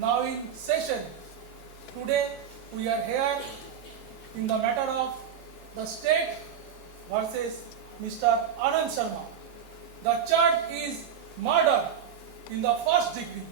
now in session. Today we are here in the matter of the state versus Mr. Anand Sharma. The charge is murder in the first degree.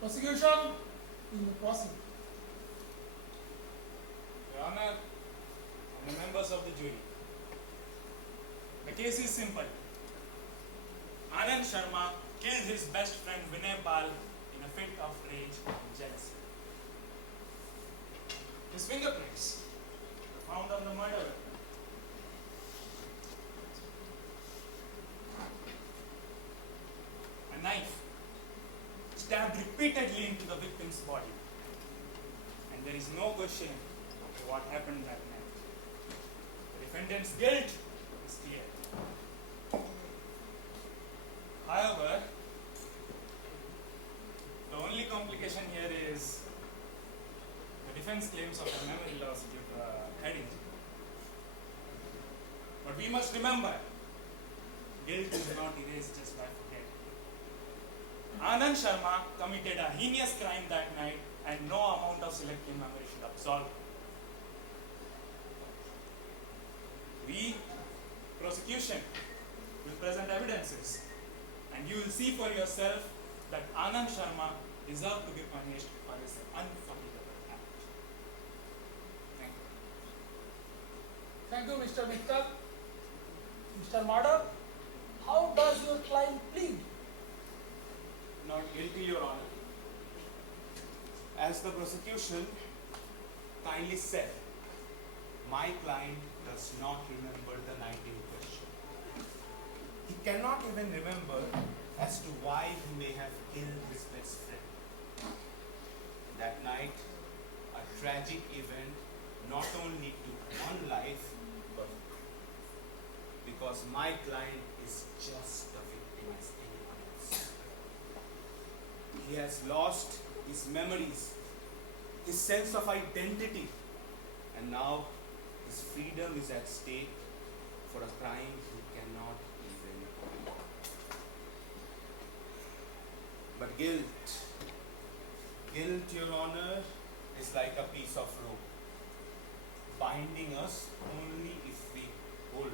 Prosecution in proceed. Your Honor, and the members of the jury, the case is simple. Anand Sharma killed his best friend Vinay Pal in a fit of rage and jealousy. His fingerprints were found on the murder weapon. A knife stabbed repeatedly into the victim's body. And there is no question as to what happened that night. The defendant's guilt is clear. However, the only complication here is the defense claims of a memory loss due to a head injury. But we must remember, guilt is not erased just by forgetting. Anand Sharma committed a heinous crime that night, and no amount of selective memory should absolve him. We, prosecution, will present evidences, and you will see for yourself that Anand Sharma deserved to be punished for his unforgivable act. Thank you. Thank you, Mr. Mittal. Mr. Madhav, how does your client plead? Not guilty, Your Honor. As the prosecution kindly said, my client does not remember the night in question. He cannot even remember as to why he may have killed his best friend. That night, a tragic event not only took one life, but because my client is just a victim as anyone else. He has lost his memories, his sense of identity, and now his freedom is at stake for a crime he cannot even commit. But guilt, Your Honor, is like a piece of rope, binding us only if we hold it.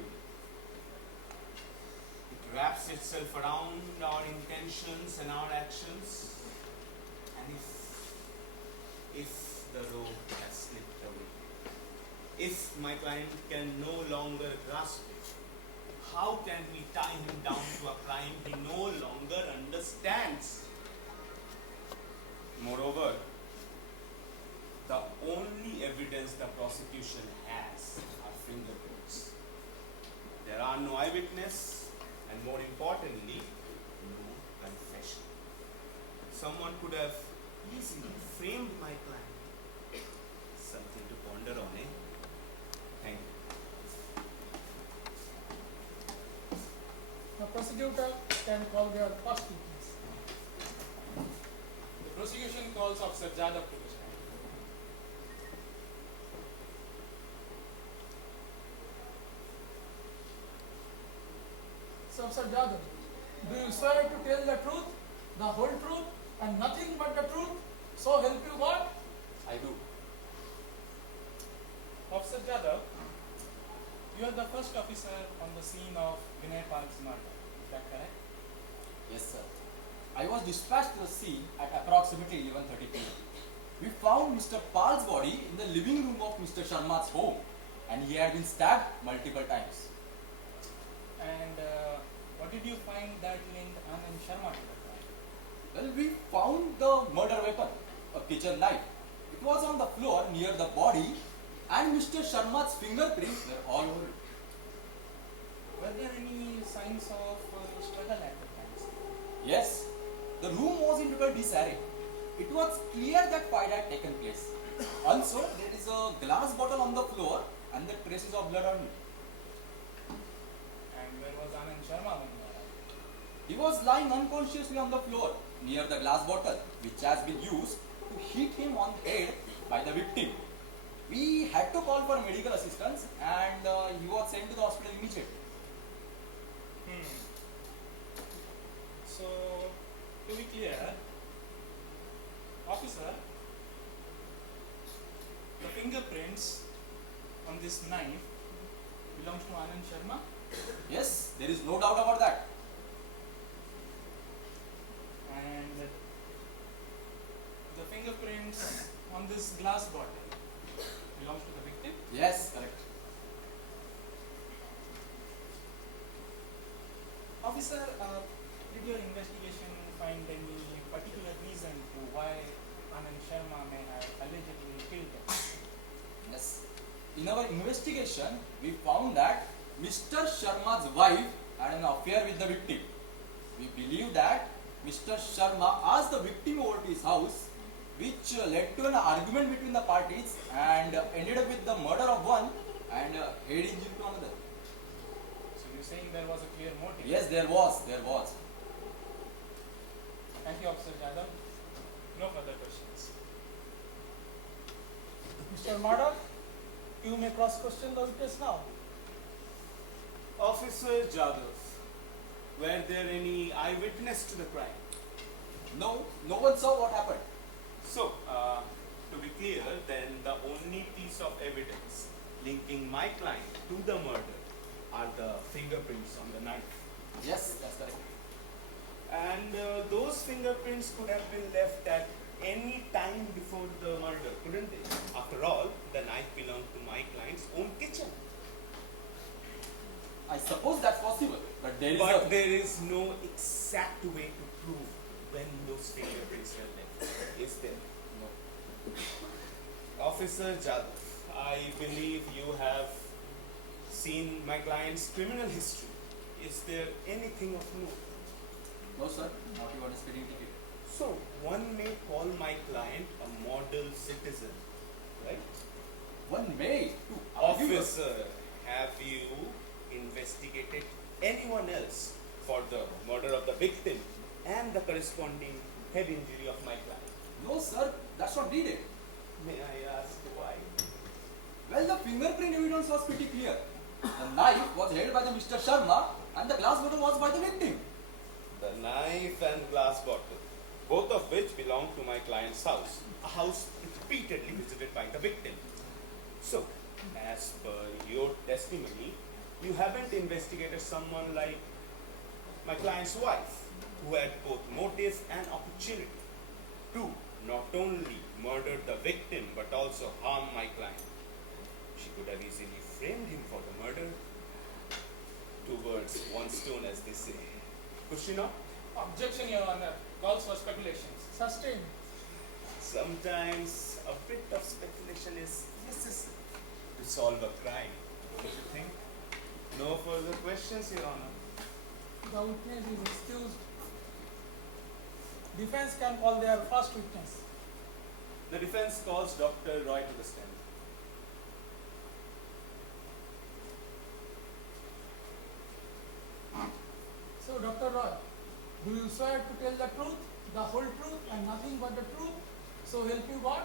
It wraps itself around our intentions and our actions, and if the rope has slipped away, if my client can no longer grasp it, how can we tie him down to a crime he no longer understands? Moreover, the only evidence the prosecution has are fingerprints. There are no eyewitness, and more importantly, no confession. Someone could have easily framed my client. Something to ponder on, eh? Thank you. The prosecutor can call their first witness. The prosecution calls Officer Jadhav to the stand. So, Sir Jadhav, do you swear to tell the truth, the whole truth, and nothing but the truth? So help you God? I do. Officer Jadhav, you are the first officer on the scene of Vinay Pal's murder. Is that correct? Yes, sir. I was dispatched to the scene at approximately 11:30 p.m. We found Mr. Pal's body in the living room of Mr. Sharma's home, and he had been stabbed multiple times. And what did you find that linked Anand Sharma to the crime? Well, we found the murder weapon, a kitchen knife. It was on the floor near the body, and Mr. Sharma's fingerprints were all over it. Were there any signs of struggle at the time? Yes, the room was in total disarray. It was clear that fight had taken place. Also, there is a glass bottle on the floor and the traces of blood on it. And where was Anand Sharma when you arrived? He was lying unconsciously on the floor near the glass bottle, which has been used to hit him on the head by the victim. We had to call for medical assistance, and he was sent to the hospital immediately. So, to be clear, fingerprints on this knife belongs to Anand Sharma? Yes, there is no doubt about that. And the fingerprints on this glass bottle belongs to the victim? Yes, correct. Officer, did your investigation find any particular reason to why Anand Sharma may have allegedly killed him? Yes. In our investigation, we found that Mr. Sharma's wife had an affair with the victim. We believe that Mr. Sharma asked the victim over to his house, which led to an argument between the parties and ended up with the murder of one and head injury to another. So you're saying there was a clear motive? Yes, there was. Thank you, Officer Jadhav. No further questions. Mr. Madhav, you may cross-question the witness now. Officer Jadhav, were there any eyewitness to the crime? No one saw what happened. So, to be clear, then the only piece of evidence linking my client to the murder are the fingerprints on the knife. Yes, that's correct. And those fingerprints could have been left at any time before the murder, couldn't they? After all, the knife belonged to my client's own kitchen. I suppose that's possible, but There is no exact way to prove when those fingerprints were left, is there? No. Officer Jadhav, I believe you have seen my client's criminal history. Is there anything of note? No, sir. Not even a speeding ticket. So, one may call my client a model citizen, right? One may. To argue the- Officer, have you investigated anyone else for the murder of the victim and the corresponding head injury of my client? No, sir. That's not needed. May I ask why? Well, the fingerprint evidence was pretty clear. The knife was held by the Mr. Sharma and the glass bottle was by the victim. The knife and glass bottle, both of which belong to my client's house, a house repeatedly visited by the victim. So, as per your testimony, you haven't investigated someone like my client's wife, who had both motive and opportunity to not only murder the victim but also harm my client. She could have easily framed him for the murder. Two birds, one stone, as they say. Could she not? Objection, Your Honor. Calls for speculations. Sustained. Sometimes a bit of speculation is necessary to solve a crime, don't you think? No further questions, Your Honor. The witness is excused. Defense can call their first witness. The defense calls Dr. Roy to the stand. So, Dr. Roy, do you swear to tell the truth, the whole truth, and nothing but the truth? So help you God?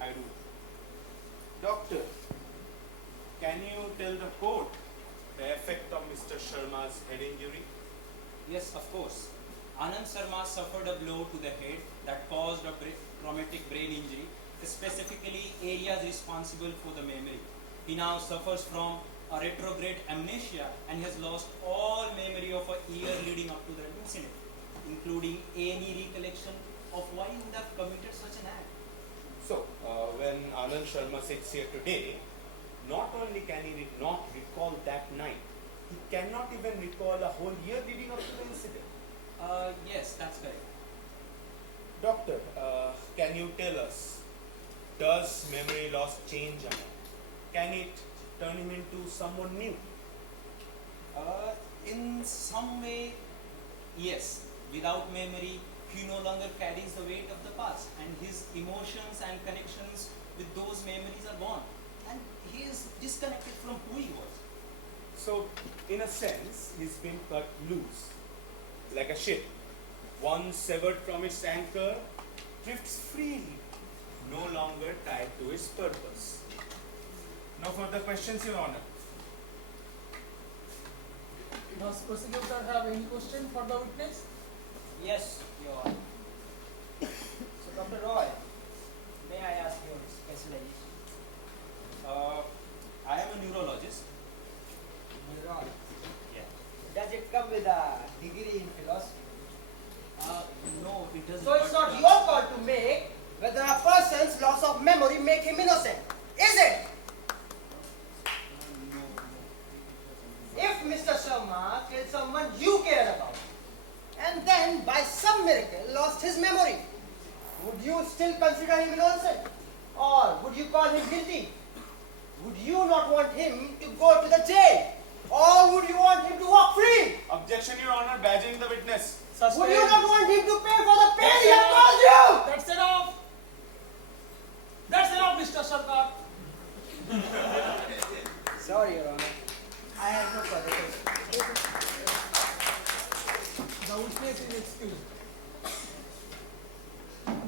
I do. Doctor, can you tell the court the effect of Mr. Sharma's head injury? Yes, of course. Anand Sharma suffered a blow to the head that caused a traumatic brain injury, specifically areas responsible for the memory. He now suffers from a retrograde amnesia and has lost all memory of a year leading up to that incident, including any recollection of why he would have committed such an act. So, when Anand Sharma sits here today, not only can he not recall that night, he cannot even recall a whole year leading up to the incident. Yes, that's correct. Doctor, can you tell us, does memory loss change a man? Can it turn him into someone new? In some way, yes. Without memory, he no longer carries the weight of the past, and his emotions and connections with those memories are gone, and he is disconnected from who he was. So, in a sense, he's been cut loose, like a ship. Once severed from its anchor, drifts freely, no longer tied to its purpose. No further questions, Your Honor. Does prosecutor have any question for the witness? Yes, Your Honor. So, Dr. Roy, may I ask your specialization? I am a neurologist. Yeah. Does it come with a degree in philosophy? No, it doesn't. So it's but, not your call to make whether a person's loss of memory make him innocent, is it? No. If Mr. Sharma killed someone you cared about, and then by some miracle lost his memory, would you still consider him innocent? Or would you call him guilty? Would you not want him to go to the jail? Or would you want him to walk free? Objection, Your Honor. Badging the witness. Sustain. Would you not want him to pay for the pain he has caused you? That's enough. That's enough, Mr. Sarkar. Sorry, Your Honor. I have no further questions. The witness is excused.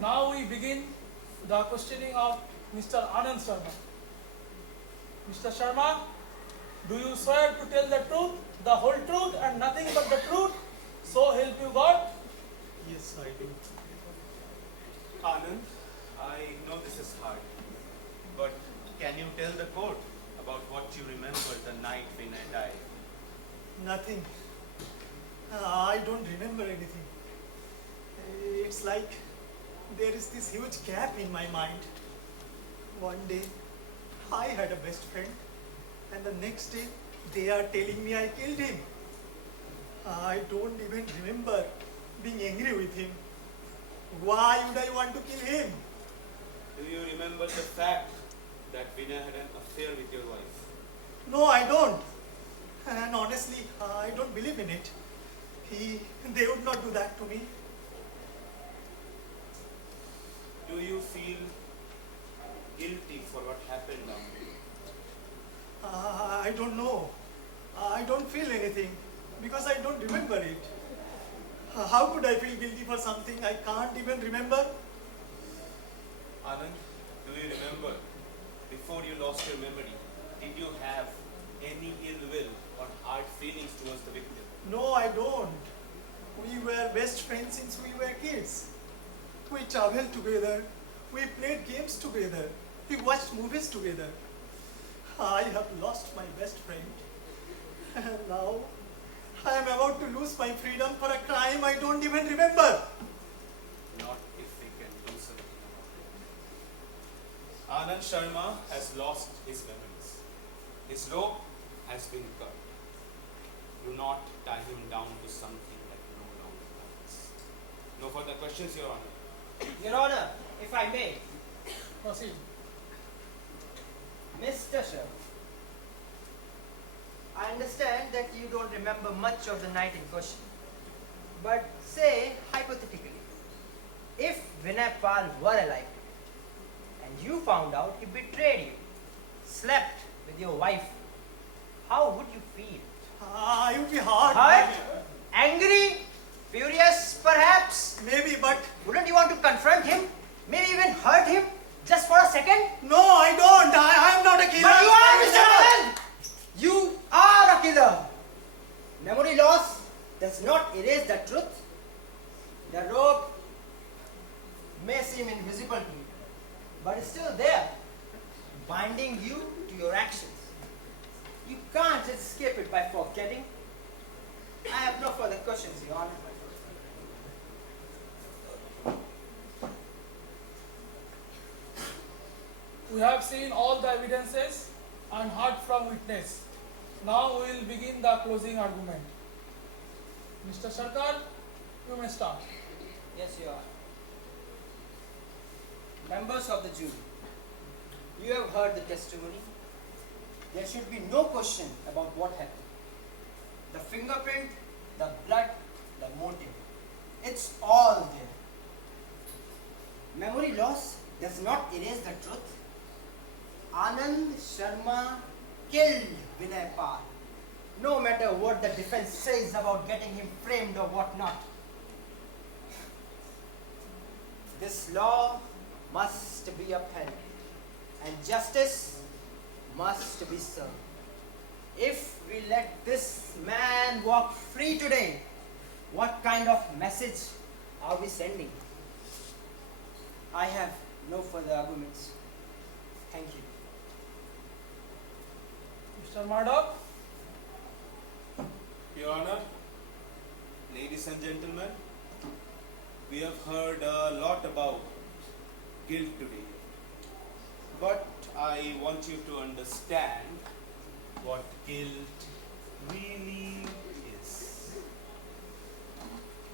Now we begin the questioning of Mr. Anand Sharma. Mr. Sharma, do you swear to tell the truth, the whole truth, and nothing but the truth? So help you God? Yes, I do. Anand, I know this is hard, but can you tell the court about what you remember the night when I died? Nothing. I don't remember anything. It's like there is this huge gap in my mind. One day, I had a best friend, and the next day, they are telling me I killed him. I don't even remember being angry with him. Why would I want to kill him? Do you remember the fact that Vinay had an affair with your wife? No, I don't. And honestly, I don't believe in it. They would not do that to me. Do you feel guilty for what happened now? I don't know. I don't feel anything because I don't remember it. How could I feel guilty for something I can't even remember? Anand, do you remember, before you lost your memory, did you have any ill will or hard feelings towards the victim? No, I don't. We were best friends since we were kids. We traveled together. We played games together. We watched movies together. I have lost my best friend. And now I am about to lose my freedom for a crime I don't even remember. Not if we can do something about it. Anand Sharma has lost his memories. His rope has been cut. Do not tie him down to something that no longer counts. No further questions, Your Honor. Your Honor, if I may, Proceed. Mr. Sharma, I understand that you don't remember much of the night in question. But say, hypothetically, if Vinay Pal were alive and you found out he betrayed you, slept with your wife, how would you feel? I would be hurt. Hurt? Angry? Furious, perhaps? Maybe, but Wouldn't you want to confront him? Maybe even hurt him? Just for a second? no, I don't. I am not a killer. But you are, Mr. Anand! You are a killer. Memory loss does not erase the truth. The rope may seem invisible to you, but it's still there, binding you to your actions. You can't escape it by forgetting. I have no further questions, Your Honor. We have seen all the evidences and heard from witness. Now we will begin the closing argument. Mr. Sarkar, you may start. Yes, Your Honor. Members of the jury, you have heard the testimony. There should be no question about what happened. The fingerprint, the blood, the motive. It's all there. Memory loss does not erase the truth. Anand Sharma killed Vinay Pal. No matter what the defense says about getting him framed or whatnot. This law must be upheld and justice must be served. If we let this man walk free today, what kind of message are we sending? I have no further arguments. Thank you. Mr. Madhav. Your Honor, ladies and gentlemen, we have heard a lot about guilt today. But I want you to understand what guilt really is.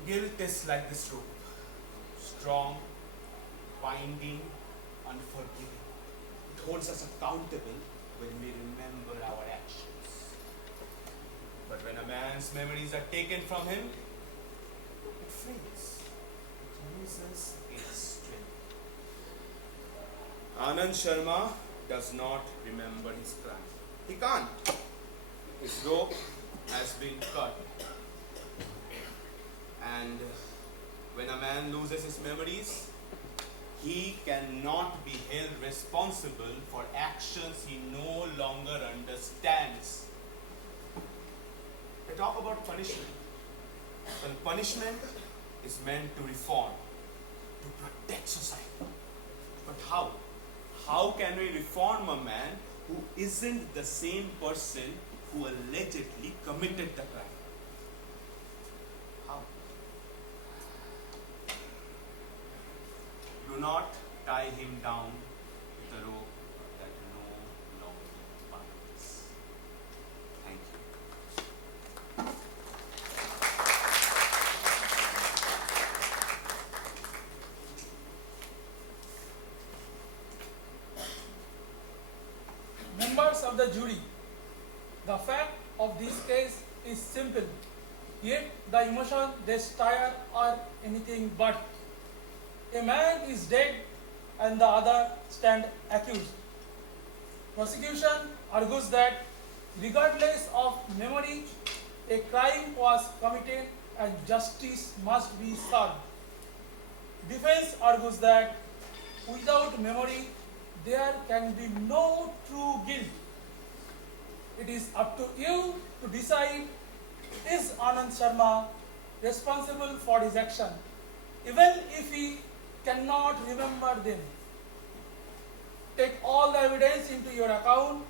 Guilt is like this rope, strong, binding, unforgiving. It holds us accountable when we remember our actions. But when a man's memories are taken from him, it frays. It loses its strength. Anand Sharma does not remember his crime. He can't. His rope has been cut. And when a man loses his memories, he cannot be held responsible for actions he no longer understands. They talk about punishment. Well, punishment is meant to reform, to protect society. But how? How can we reform a man who isn't the same person who allegedly committed the crime? How? Do not tie him down with a rope that no longer binds. Thank you. Members of the jury, the fact of this case is simple, yet the emotion they stir are anything but. A man is dead and the other stand accused. Prosecution argues that regardless of memory, a crime was committed and justice must be served. Defense argues that without memory, there can be no true guilt. It is up to you to decide, is Anand Sharma responsible for his action, even if he cannot remember them. Take all the evidence into your account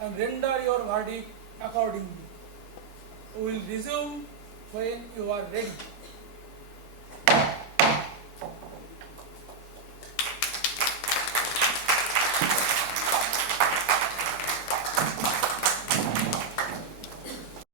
and render your verdict accordingly. We will resume when you are ready.